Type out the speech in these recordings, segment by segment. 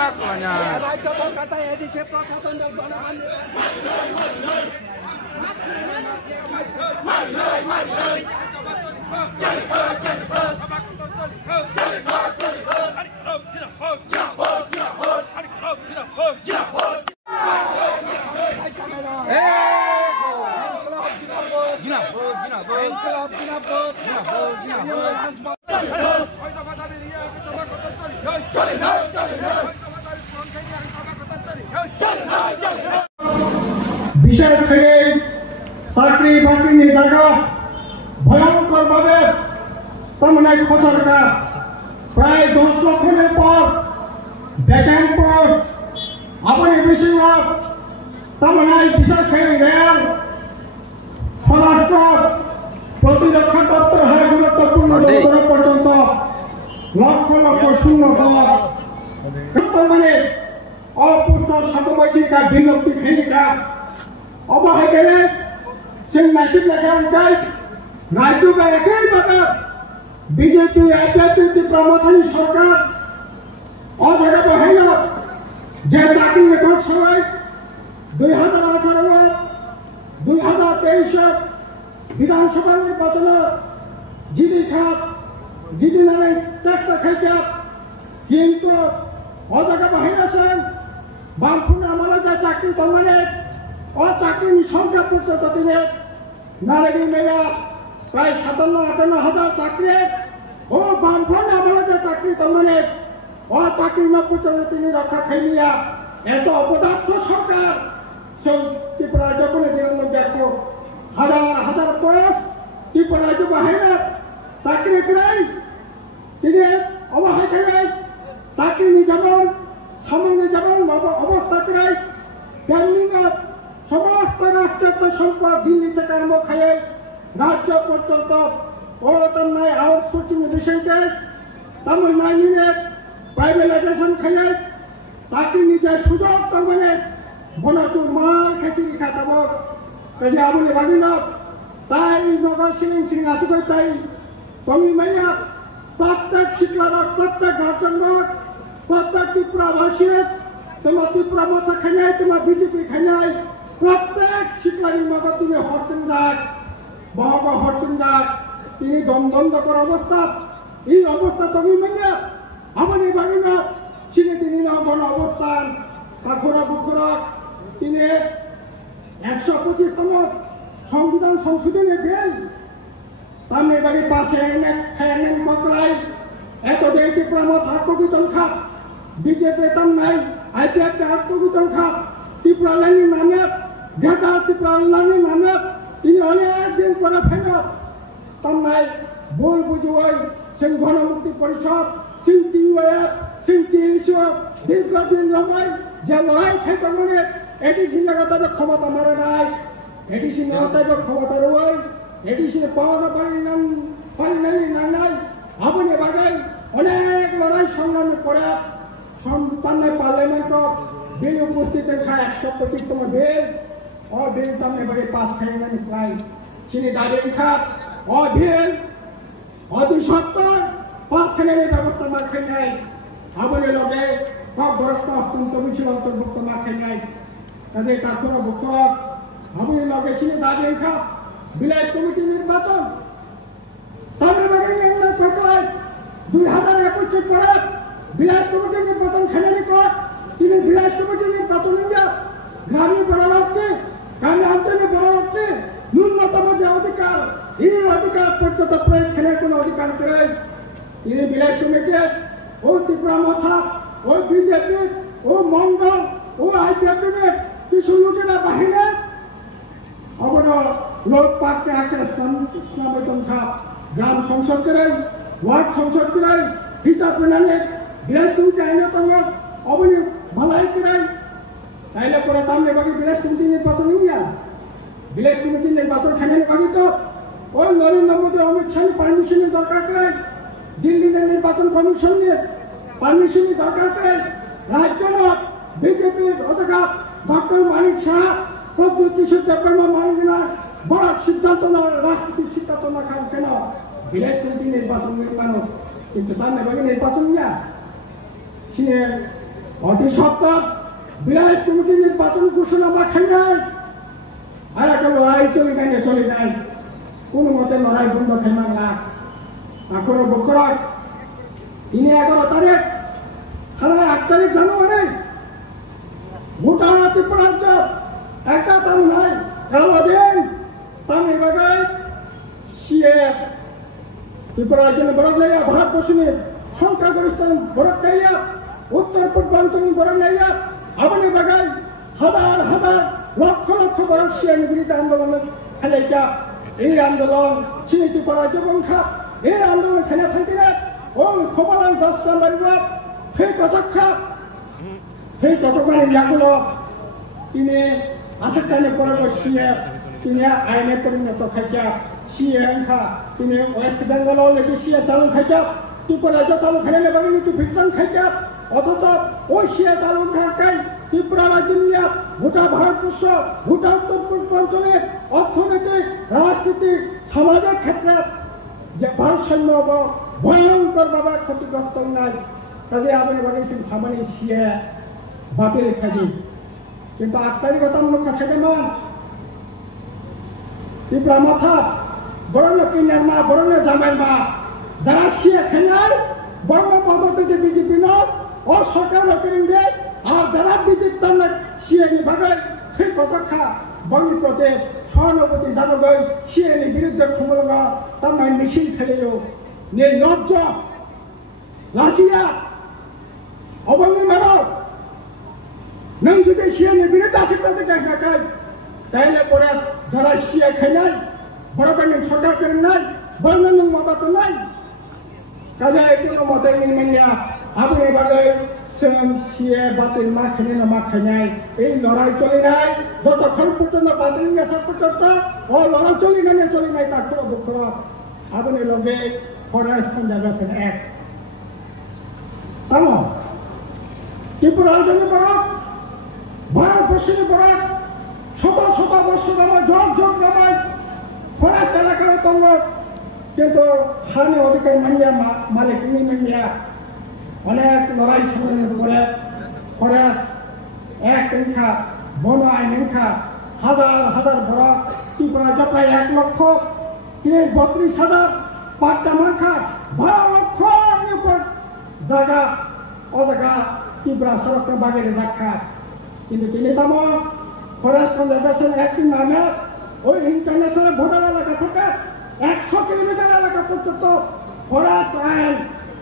makanya. বিশেষ থেকে চাকরি বাকরি নিয়ে জায়গা ভয়ঙ্কর ভাবে তেমন খসরকার প্রায় 10 লক্ষের পর ভ্যাকেন্ট পোস্ট আপনি বেশিরভাগ তেমন বিশেষ করে রেল স্বরাষ্ট্র প্রতিরক্ষা দপ্তর হয় গুরুত্বপূর্ণ দপ্তর পর্যন্ত লক্ষ লক্ষ শূন্য পদ বর্তমানে অপুষ্ট সমবয়সিকা বিলুপ্তি খেলিকা অবহে গেলে जों नासिक लेखानिफ्राय रायजोआ एखेबारे बीजेपी आईपीएफपी त्रिपुरामाथानि सरकार अजायगा बाहायना जे चाकरी रेकर्ड सबाय 2018 2023 विधानसभा निर्वाचन जिदि खात जिदि नानै चाकरी खायका किन्तु अजायगा बाहायनासै बामफोरनि आमाला जा चाकरी तमाने चाकरी संख्या पর্যন্ত দিলে नारेगी मेया प्राय 57-58 चाकरी ओ बामफोर आमाला जा चाकरी तमाने चाकरी न पর্যন্ত তিনি রক্ষা খাইলিয়া এত অপদার্থ সরকার ত্রিপুরা যখন জীবন দেখো হাজার হাজার পোস্ট ত্রিপুরা রাজ্য বাহিনী চাকরি করাই তিনি অবহাই করাই চাকরি যেমন সামনে যেমন অবস্থা করাই তেমনি সমস্ত রাষ্ট্রের সম্পদ দিল্লি থেকে আরম্ভ খায় রাজ্য পর্যন্ত অন্যায় আউটসোর্সিং বিষয়কে তামিলনাড়ুতে প্রাইভেটাইজেশন খায় চাকরি নিজের সুযোগ মানে বনাচুর মার খেচিরি খাতাব কাজে আবুলে বাগিল তাই নগর সিং আসুকই তাই তুমি মাইয়া প্রত্যেক শিক্ষারক প্রত্যেক গার্জেন প্রত্যেক ত্রিপুরাবাসী তোমার ত্রিপুরা মাথা খাইনাই তোমার বিজেপি খাইনাই প্রত্যেক শিক্ষারী নগর তুমি হরচুন যাক বহগ হরচুন যাক তিনি দম বন্ধ করা অবস্থা এই অবস্থা তুমি মাইয়া আমাদের বাগিল চিনে তিনি বন অবস্থান কাকুরা বুকুরা তিনি 125তম সংবিধান সংশোধনী বিল তামনে বাড়ি পাশে খায়ানেন মকলাই এত দেরি ত্রিপুরা হাক্কবিতন খাপ বিজেপি তাম নাই আইপিএফ হাক্কবিতন খাপ ত্রিপুরা লাইনি নামে ঢাকা ত্রিপুরা লাইনি নামে তিনি অনেক দিন পরে ফেরত তাম নাই ভুল বুঝুই সিং গণমুক্তি পরিষদ সিং টিউএফ সিং টিউসিও দীর্ঘদিন লড়াই যে লড়াই খেতে মানে এডিসি লাগাতে ক্ষমতা মারে নাই এডিসি লাগাতে ক্ষমতা রই এডিসি পাওয়া পারি নাই আপনি বাগাই অনেক লড়াই সংগ্রামে পড়ে সন্তানের পার্লামেন্ট বিল উপস্থিত দেখা 125তম বিল বিল তামনে বাড়ি পাস খাই নাই প্রায় চিনি দাবি খাত বিল 270 পাস খাইনের ব্যবস্থা মাখাই নাই আপনি লগে কক বরফ অত্যন্ত মিছিল অন্তর্ভুক্ত মাখাই নাই তাদের কাকুরা বুকরক আপনি লগে চিনি দাবি খাত বিলাস কমিটি নির্বাচন তামনে বাড়ি ঠকলাই 2021 পরে বিলাস কমিটি নির্বাচন খেলেনি কর তিনি বিলাস কমিটি নির্বাচন নিয়ে গ্রামীণ বড়লোককে গ্রামাঞ্চলে বড়লোককে ন্যূনতম যে অধিকার এই অধিকার পর্যন্ত প্রয়োগ খেলে কোনো অধিকার করে তিনি বিলাস কমিটি ও ত্রিপুরা মাথা ও বিজেপি ও মঙ্গল ও আইপিএফ কিছু লোকেরা বাহিনী অবর লোক পার্কে আঁকে ইসলামের গ্রাম সংসদ করে ওয়ার্ড সংসদ করে হিসাব মেলানে বিলাস কমিটি আইনে তঙ্গ অবনি ভালাই করে তাইলে পরে তামনে বাকি বিলাস কমিটি নির্বাচন নিয়া বিলাস কমিটি নির্বাচন খানে বাকি তো ওই নরেন্দ্র মোদী অমিত শাহ পারমিশনের দরকার করে দিল্লিতে নির্বাচন কমিশন নিয়ে পারমিশনের দরকার করে রাজ্য বিজেপির অধ্যক্ষ ডক্টর মানিক শাহ পদ্ধতি দেববর্মা মানিনা বড় সিদ্ধান্ত না রাজনীতির সিদ্ধান্ত না খান কেন বিলাস কমিটি নির্বাচন নির্মাণ কিন্তু তামনে বাকি নির্বাচন নিয়া সিনে অতি সপ্তাহ 42 কমিটি নির্বাচন ঘোষণা মাখাই নাই আর একটা লড়াই চলে নাই কোন মতে লড়াই বন্ধ খেলাম না এখনো বকরা 11 তারিখ থানায় 8 তারিখ জানুয়ারি গোটা ত্রিপুরা রাজ্য একটা তাম নাই কালো দিন তামি বাগাই সিএ ত্রিপুরা রাজ্যের বরফ লাইয়া ভারতবর্ষের সংখ্যাগরিষ্ঠ বরফ লাইয়া উত্তর পূর্বাঞ্চল বরফ লাইয়া আপনি বাগাই হাজার হাজার লক্ষ লক্ষ বরফ সিএ বিরোধী আন্দোলনের খেলাইটা এই আন্দোলন চিনি ত্রিপুরা রাজ্য বংশা এই আন্দোলন খেলে থাকি না ওই খবরান 10 নম্বর সেই কচকমানের ইয়াগুলো তিনি আশা চাইলে পরবর্তীয়ে তিনি আইনে পরিণত খাইছা সিএ অংখা তিনি ওয়েস্ট বেঙ্গল লেগে সিএ চালু খাইছা ত্রিপুরা রাজ্য চালু খাইলে বাকি কিছু ভিক্টন খাইছা অথচ ওই সিএ চালু খাই ত্রিপুরা রাজ্য নিয়ে গোটা ভারতবর্ষ গোটা উত্তর পূর্বাঞ্চলের অর্থনৈতিক রাজনীতিক সামাজিক ক্ষেত্রে যে ভারসাম্য ভয়ঙ্কর ভাবে ক্ষতিগ্রস্ত নাই কাজে আপনি বাকি সামান্য সিএ বাতিল খাই কিন্তু 8 তারিখ মূলক কাছে কেমন ত্রিপুরা মাথা বরণ কিনার মা বরণ জামাই মা যারা সিএ খেলায় বরণ পদ্ধতিতে বিজেপি নয় ও সরকার কেন্দ্রে আর যারা বিজেপি তার সিএ বিভাগে সেই কথা বঙ্গি প্রদেশ সহানুভূতি জানাবে সিএ বিরুদ্ধে ক্ষমতা তার মিছিল খেলেও নির্লজ্জ লাচিয়া অবঙ্গি মানব নং যদি সিএ বিরুদ্ধে আসে তাদের দেখায় তাইলে পরে যারা সিএ খেলায় বড় বাংলার সরকার করেন নাই বর্ণন মত নাই কাজে কোনো মতে নিয়া আপনি বাগে সিএ বাতিল মা খেলে না মা খাই এই লড়াই চলে নাই যতক্ষণ পর্যন্ত বাতিল গেছে পর্যন্ত ও লড়াই চলে নাই তার কোনো দুঃখ আপনি লগে ফরেস্ট কনজারভেশন অ্যাক্ট তাম ত্রিপুরার জন্য বড় ভারতবর্ষের বড় শত বর্ষ নামায় জগ নামায় ফরেস্ট এলাকার তঙ্গ কিন্তু হানি অধিকার মানিয়া মালিক মানিয়া অনেক লড়াই সংগ্রামের করে ফরেস্ট এক সংখ্যা বন আইন সংখ্যা হাজার বড় ত্রিপুরা প্রায় 1,32,000 পাট্টা মাখা 12 লক্ষ উপর জায়গা অজায়গা ত্রিপুরা সড়কের বাগের দেখা কিন্তু তিনি তাম ফরেস্ট কনজারভেশন অ্যাক্ট নামে ওই ইন্টারন্যাশনাল বর্ডার এলাকা থেকে 100 কিলোমিটার এলাকা পর্যন্ত ফরেস্ট আইন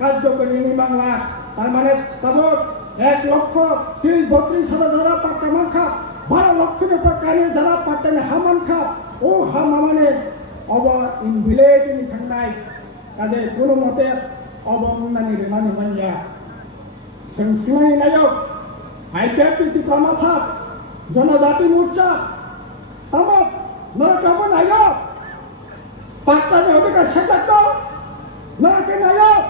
কার্যকরী বাংলা তার মানে তাবক 1,32,000 যারা পাট্টা মাখা 12 লক্ষের উপর কারিয়ে যারা পাট্টানে হামান খা ও হামানের অব ইন ভিলেজ ইন থাকনাই কাজে কোনো মতে অবমাননানি রেমানি মানিয়া সংস্কৃতি নায়ক আইপিএফ ত্রিপুরা জনজাতি মোর্চা তামক নরকাব নায়ক পাট্টানে অধিকার সেটাক নরকে নায়ক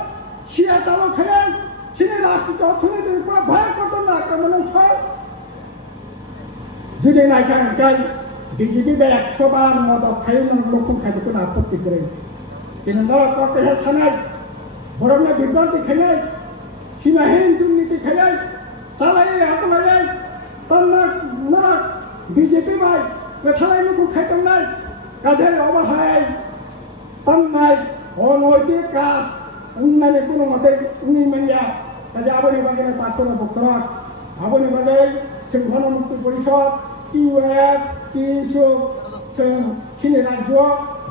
সিএ চালু খেলেন চীনে রাষ্ট্রীয় অর্থনীতির উপর ভয়ঙ্কর আক্রমণ হয় যদি নাইকাই বিজেপি 100 বার মদ খাই লক্ষণ খাইতে কোনো আপত্তি করেন কিন্তু নরকে সানাই বরমে বিভ্রান্তি খেলে সীমাহীন দুর্নীতি খেলে চালাই আপনারাই তার বিজেপি ভাই পেঠালাই লক্ষণ খাইতাম নাই কাজের অবহায় তার নাই অনৈতিক কাজ উন্নয়নের কোনো মতে উনি মানিয়া কাজে আবনি বাগে তার কোনো বক্তব্য আবনি বাগে जों गणमुक्ति परिषद इउएफ टिएसइउ जों चिनि राज्य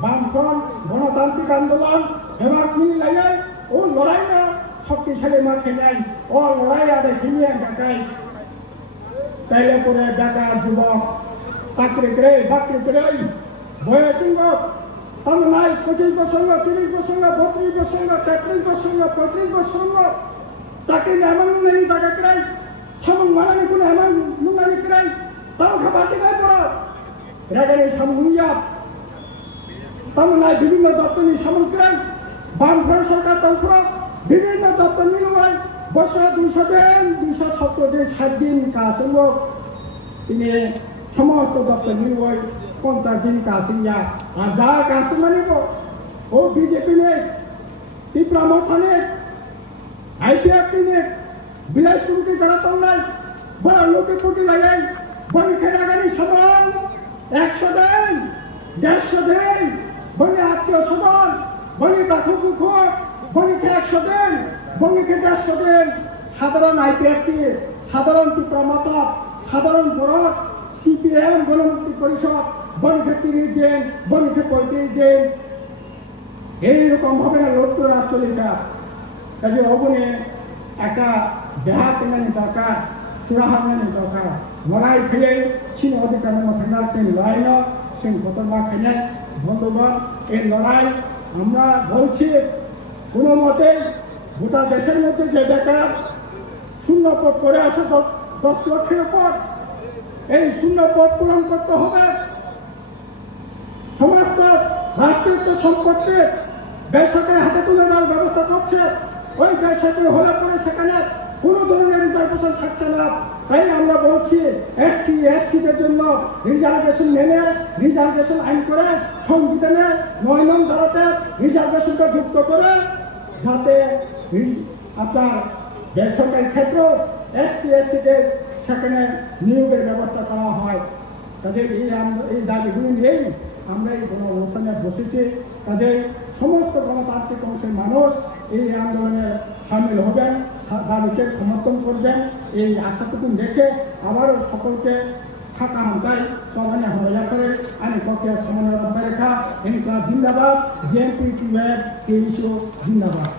बामफ्रन्ट गणतान्त्रिक आन्दोलन एबा मिलायै ओ लड़ाइनो शक्तिशाली माखिनाय ओ लड़ाई आदे हिमिया गाकाय ताइले परे बेकार युवक बाक्रि करे बयसिंग तामनाय 25 বছর 30 বছর 32 বছর 33 বছর 35 বছর চাকরি এমন নেই টাকা ক্রাই সামন মারানি কোনো এমন নুনানি ক্রাই তাও খাবাসি নাই পড়া রাগানি সামুনিয়া তামনায় বিভিন্ন দপ্তরি সামন ক্রাই বামফ্রন্ট সরকার তন্ত্র বিভিন্ন দপ্তর মিলুয়াই বছর 200 দিন 270 দিন 7 দিন কাজ তিনি সমস্ত দপ্তর মিলুয়াই 50 দিন কাজ আর যা কাজ মানিব ও বিজেপি নে ত্রিপুরা মথানে আইপিএফ নে বিলাস কোটি যারা তল্লাই বড় লোকে কোটি লাগে বড় খেলাগানি সমান 100 দিন 150 দিন বড় আত্মীয় স্বজন বড় বাকু কুখো বড়কে 100 দিন বড়কে 150 দিন সাধারণ আইপিএফটি সাধারণ টুকরামাতা সাধারণ বড় সিপিএম গণমুক্তি পরিষদ বড়কে 30 দিন বড়কে 35 দিন এইরকম ভাবে না লড়তো রাষ্ট্রলিকা কাজে অবনে একটা দেহাত মানে দরকার সুরাহা মানে দরকার লড়াই খেলে চীন অধিকার থাকার সেই লড়াই না সেই ঘটনা খেলে বন্ধুগণ এই লড়াই আমরা বলছি কোনো মতে গোটা দেশের মধ্যে যে বেকার শূন্য পদ করে আছে 10 লক্ষের উপর এই শূন্য পদ পূরণ করতে হবে সমস্ত রাষ্ট্রীয় সম্পত্তি বেসরকারি হাতে তুলে দেওয়ার ব্যবস্থা করছে ওই বেসরকারি হলে পরে সেখানে কোনো ধরনের রিজার্ভেশন থাকছে না তাই আমরা বলছি এসটি এসসিদের জন্য রিজার্ভেশন মেনে রিজার্ভেশন আইন করে সংবিধানে 9 নং ধারাতে রিজার্ভেশনটা যুক্ত করে যাতে আপনার বেসরকারি ক্ষেত্র এসটি এসসিদের সেখানে নিয়োগের ব্যবস্থা করা হয় কাজে এই দাবিগুলি নিয়েই আমরা এই গণঅবস্থানে বসেছি কাজে সমস্ত গণতান্ত্রিক অংশের মানুষ এই আন্দোলনে সামিল হবেন দাবিকে সমর্থন করবেন এই আশাটুকু দেখে আবারও সকলকে থাকা হামতায় সমানে হয়ে করে আমি পক্ষে সমন্বয় রেখা এনকা জিন্দাবাদ জিএমপি জিন্দাবাদ।